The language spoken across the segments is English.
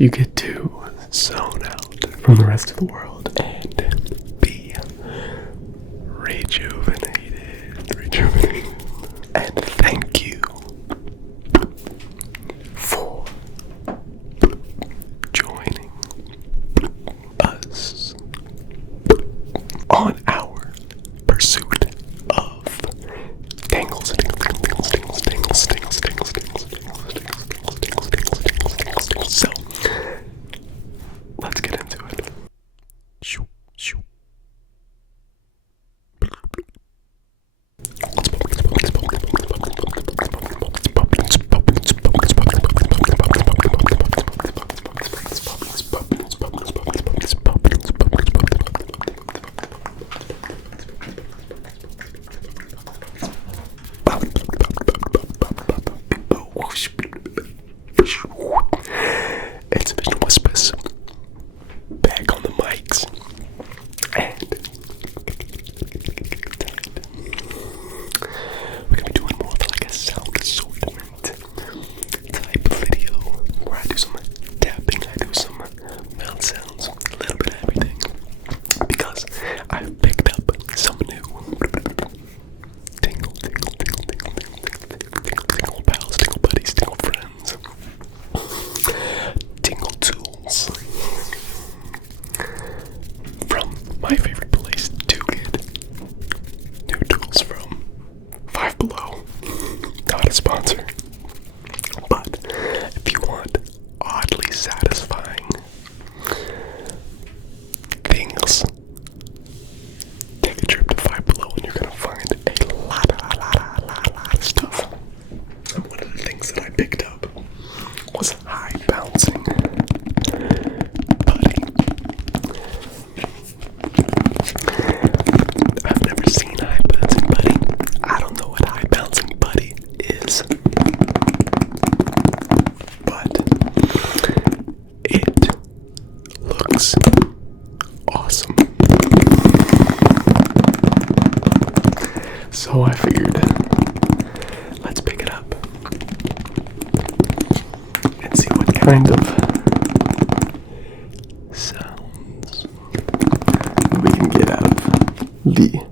You get to zone out from the rest of the world and be rejuvenated. And thank you for joining us on our pursuit of tingles. So, let's get into it. It's Wutty and Phispers back on the mics, and we're gonna be doing more of like a sound assortment type video where I do some tapping, I do some mouth sounds, a little bit of everything, because I've picked up some new tingle pals, tingle buddies, tingle friends, tingle tools from my favorite place to get new tools from. Five Below, not a sponsor, but if you want oddly satisfying things, take a trip to Five Below and you're gonna find a lot of stuff. And one of the things that I picked up was high bouncing putty. I've never seen high bouncing putty. I don't know what high bouncing putty is, but it looks awesome. So I figured, let's pick it up and see what kind of sounds we can get out of the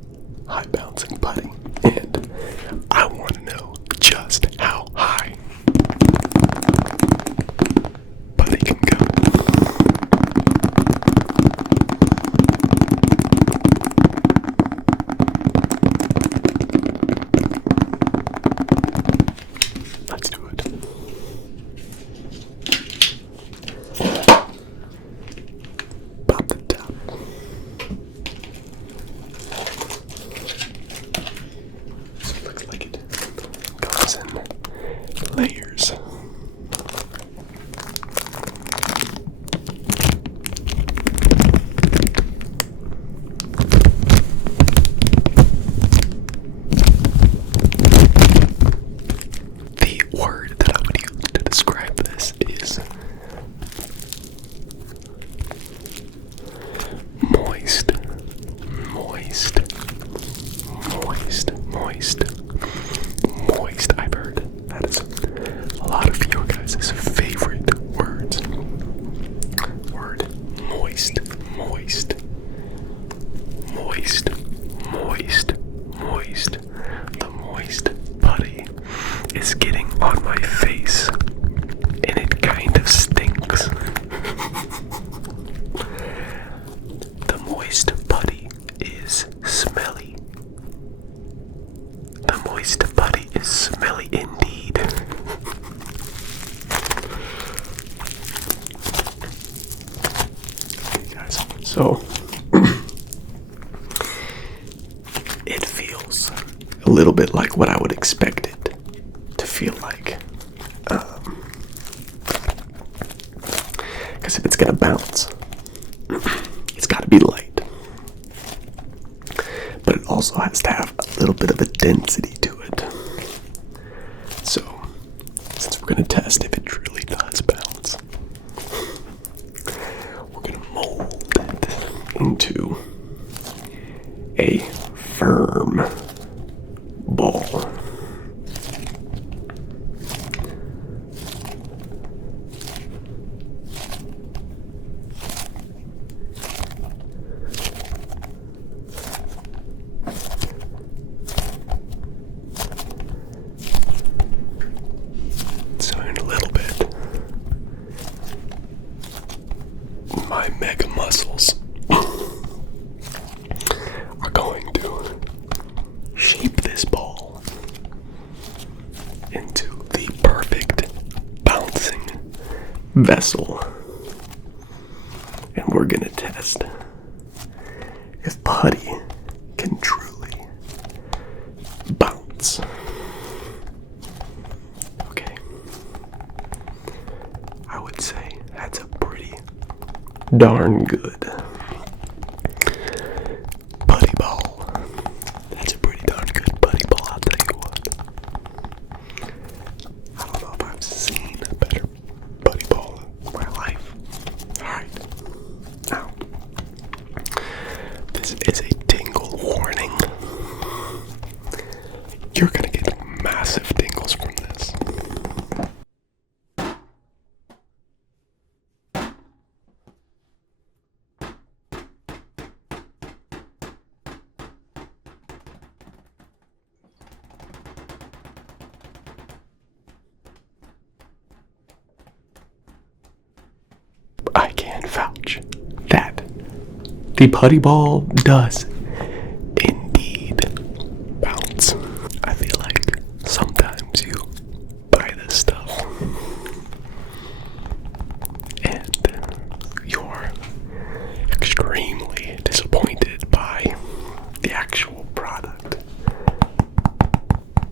high bouncing putty. And I want to know just how high putty can go. Let's do it. Pop the top. So it looks like it comes in layers. The word that I would use to describe this is moist. I've heard that is a lot of your guys' favorite words. Word moist. The moist putty is getting on my face, and it kind of stinks. The moist putty is smelly. The moist putty is smelly indeed. Okay, guys, so it feels a little bit like what I would expect it to feel like. Because if it's gonna bounce, it's gotta be light. But it also has to have a little bit of a density to it. So, since we're gonna test if it truly does bounce, we're gonna mold it into a firm ball. vessel. And we're gonna test if Putty can truly bounce. Okay. I would say that's a pretty darn good putty ball. That's a pretty darn good putty ball, I'll tell you what. I don't know if I've seen a better putty ball in my life. Alright. Now, this is a tingle warning. You're gonna get massive tingles from this. I can vouch that the putty ball does indeed bounce. I feel like sometimes you buy this stuff and you're extremely disappointed by the actual product.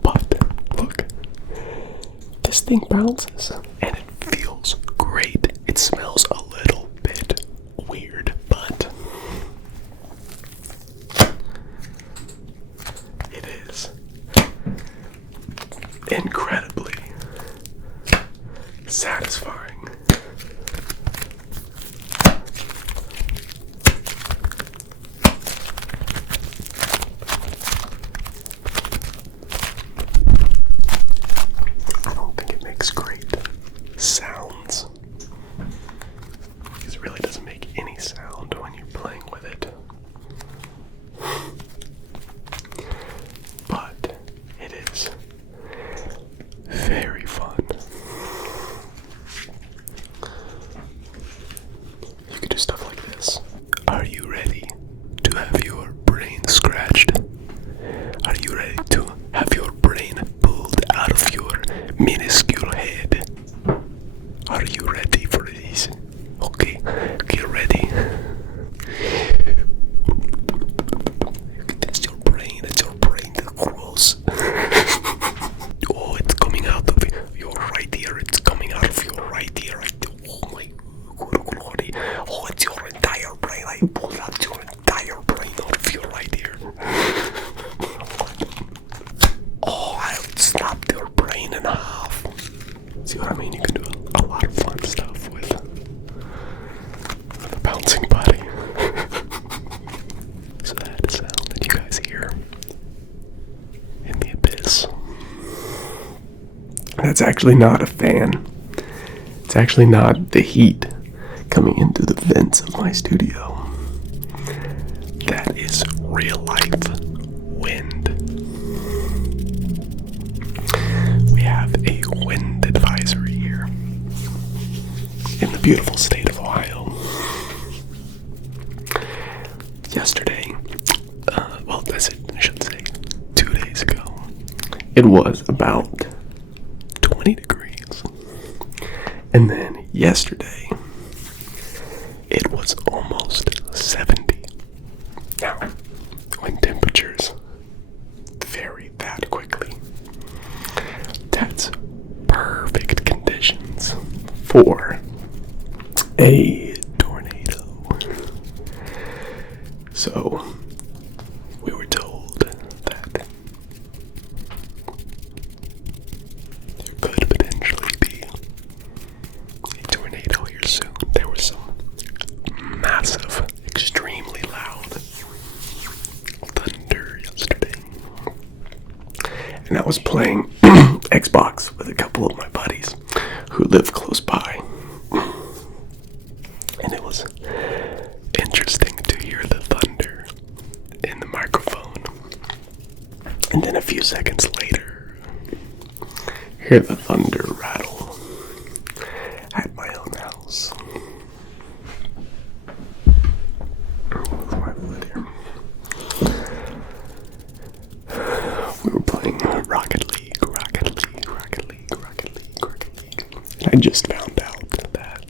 But look, this thing bounces and it feels great. It smells a little bit weird, but it is incredibly satisfying. I don't think it makes great sounds. It really doesn't make any sound when you're playing with it. But it is very fun. You can do stuff like this. Are you ready to have your brain scratched? Are you ready to have your brain pulled out of your minuscule head? Are you ready for this? Okay, get ready. That's your brain, that grows. Oh, it's coming out of your right ear, it's coming out of your right ear. Oh my glory. Oh, it's your entire brain. I pulled out your entire brain out of your right ear. Oh, I snapped your brain in half. See what I mean? You can do a lot of fun stuff with the bouncing putty. So that sound that you guys hear in the abyss, that's actually not a fan. It's actually not the heat coming into the vents of my studio. That is real life wind. We have a wind advisory here in the beautiful state of Ohio. Yesterday, I should say 2 days ago, it was about 20 degrees. And then yesterday, it was almost 70. Now, when temperatures vary that quickly, that's perfect conditions for a tornado. So, we were told that there could potentially be a tornado here soon. There was some massive, extremely loud thunder yesterday. And I was playing Xbox with a couple of my buddies who live close by. And it was interesting to hear the thunder in the microphone. And then a few seconds later, hear the thunder rattle at my own house. Move my foot here. We were playing Rocket League. And I just found out that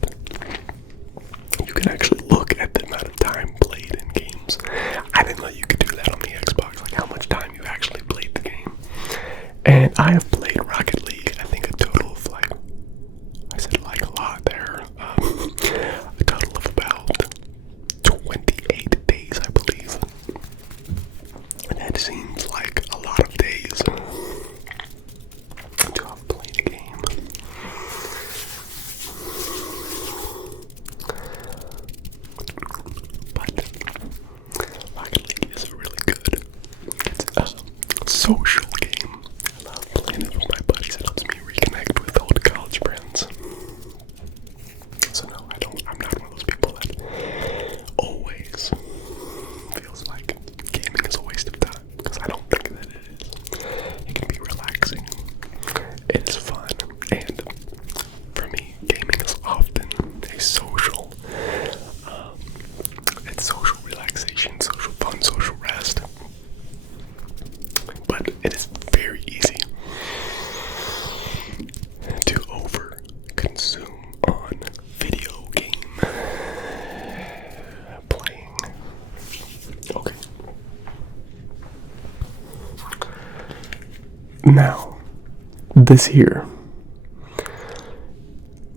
This here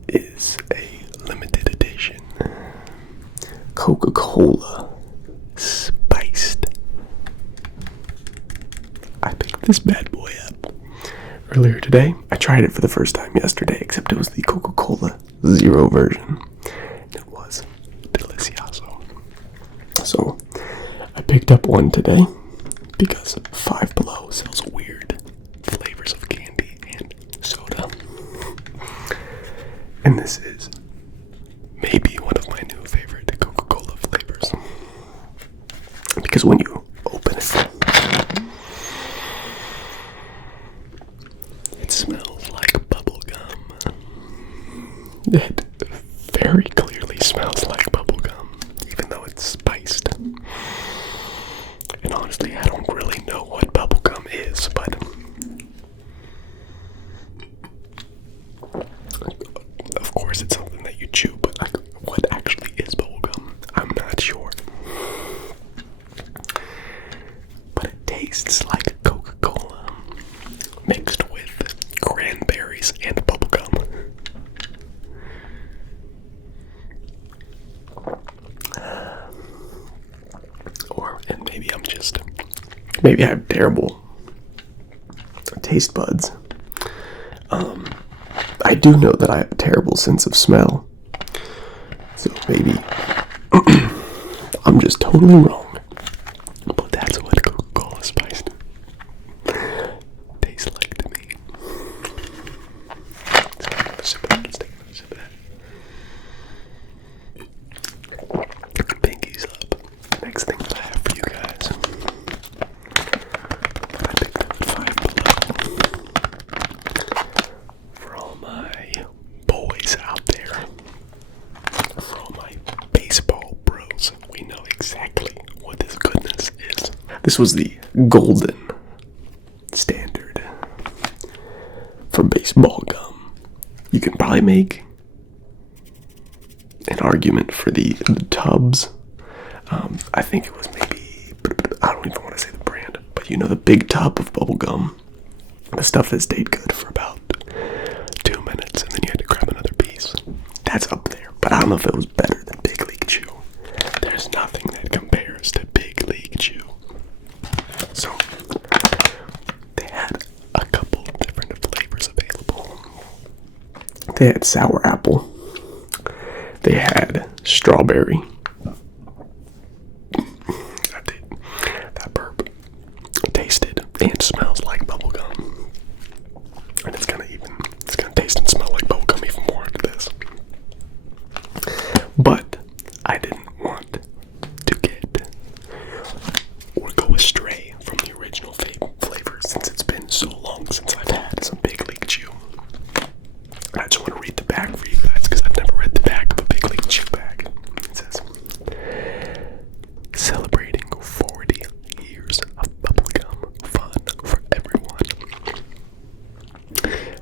is a limited edition Coca-Cola spiced. I picked this bad boy up earlier today. I tried it for the first time yesterday, except it was the Coca-Cola Zero version. It was delicioso. So I picked up one today because Five Below sells weird flavors of candy and soda. And this is maybe one of my new favorite Coca-Cola flavors. Because when you open it, it smells like bubble gum. It very clearly smells like bubble gum, even though it's spiced. And honestly, I don't really know what bubble gum is, but of course it's something that you chew, but like, what actually is bubble gum? I'm not sure. But it tastes like Coca-Cola mixed with cranberries and bubble gum. And maybe I have terrible taste buds. I do know that I have a terrible sense of smell. So maybe I'm just totally wrong. But that's what Coca-Cola spiced tastes like to me. Let's take another sip of that. Pinkies up. Next thing that I have for you guys. I picked up Five Below. For all my boys out there. For all my baseball bros. We know exactly what this goodness is. This was the golden standard for baseball gum. You can probably make an argument for the tubs. I think it was maybe, I don't even want to say the brand, but you know, the big tub of bubble gum, the stuff that stayed good for about 2 minutes and then you had to grab another piece. That's up there, but I don't know if it was better than Big League Chew. There's nothing that compares to Big League Chew. So they had a couple different flavors available. They had sour apple. They had strawberry. That burp tasted and smells like bubblegum. And it's gonna taste and smell like bubblegum even more after this. But I didn't want to get or go astray from the original flavor since it's been so long since I've had some Big League Chew. I just want to read the back for you guys because I've never read the back of a Big League Chew bag. It says, celebrating 40 years of bubblegum fun for everyone.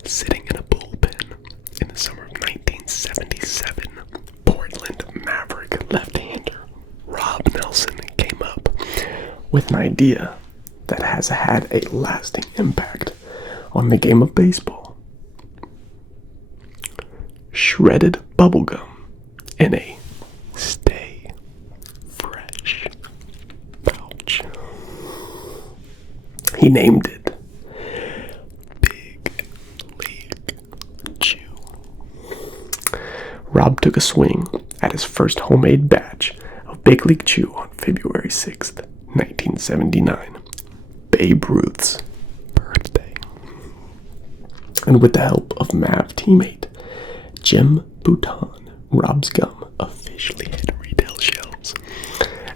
Sitting in a bullpen in the summer of 1977, Portland Maverick left-hander Rob Nelson came up with an idea that has had a lasting impact on the game of baseball. Shredded bubblegum in a Stay Fresh pouch. He named it Big League Chew. Rob took a swing at his first homemade batch of Big League Chew on February 6th, 1979, Babe Ruth's birthday. And with the help of Mav teammate Jim Bouton, Rob's gum officially hit retail shelves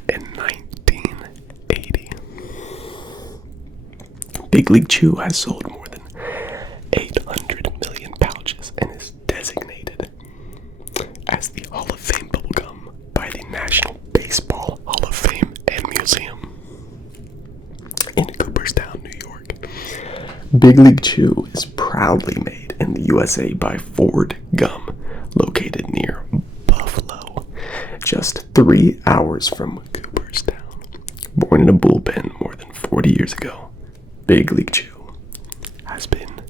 in 1980. Big League Chew has sold more than 800 million pouches and is designated as the Hall of Fame bubblegum by the National Baseball Hall of Fame and Museum in Cooperstown, New York. Big League Chew is proudly made in the USA by Ford Gum, located near Buffalo, just 3 hours from Cooperstown. Born in a bullpen more than 40 years ago, Big League Chew has been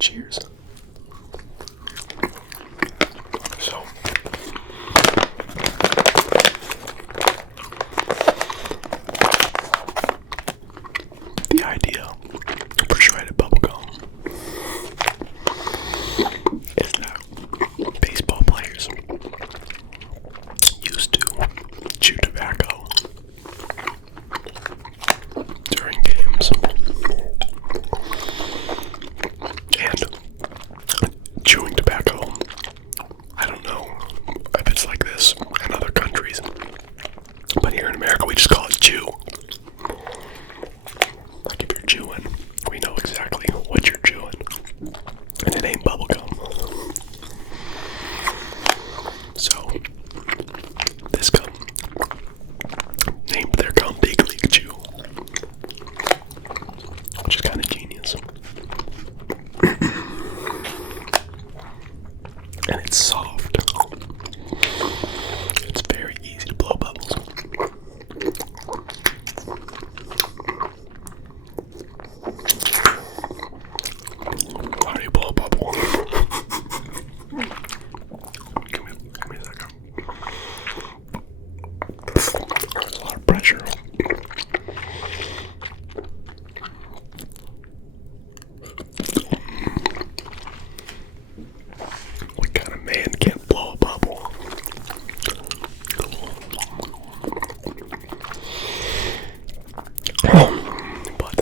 Cheers. So, the idea for shredded bubblegum is that baseball players used to chew tobacco during games. And chewing tobacco, I don't know if it's like this in other countries, but here in America we just call it chew. Like if you're chewing, we know exactly what you're chewing, and it ain't bubblegum. So this gum, named their gum Big League Chew, which is kind of genius. And it's soft. It's very easy to blow bubbles. How do you blow a bubble? Give me a second. There's a lot of pressure. What kind of man can't blow a bubble? But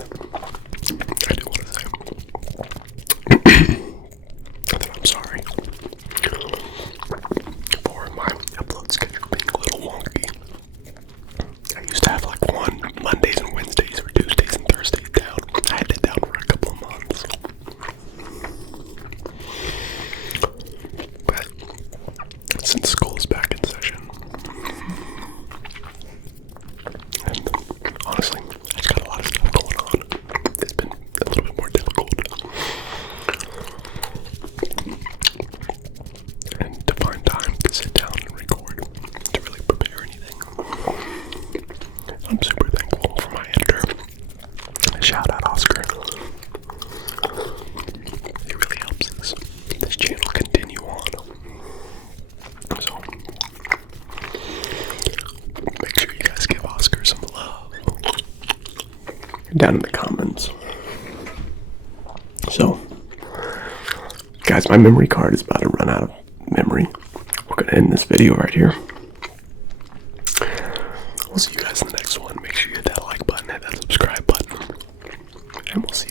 I do want to say that I'm sorry for my upload schedule being a little wonky. I used to have like one Mondays and Wednesdays or Tuesdays and Thursdays down. I had it down for a couple of months. But since school is back in session, and honestly, I just got a lot of stuff going on. It's been a little bit more difficult. And to find time to sit down and record, to really prepare anything. I'm super thankful for my editor. Shout out Oscar. It really helps this channel continue on. So make sure you guys give Oscar some love down in the comments. So, guys, my memory card is about to run out of memory. We're gonna end this video right here. We'll see you guys in the next one. Make sure you hit that like button, hit that subscribe button, and we'll see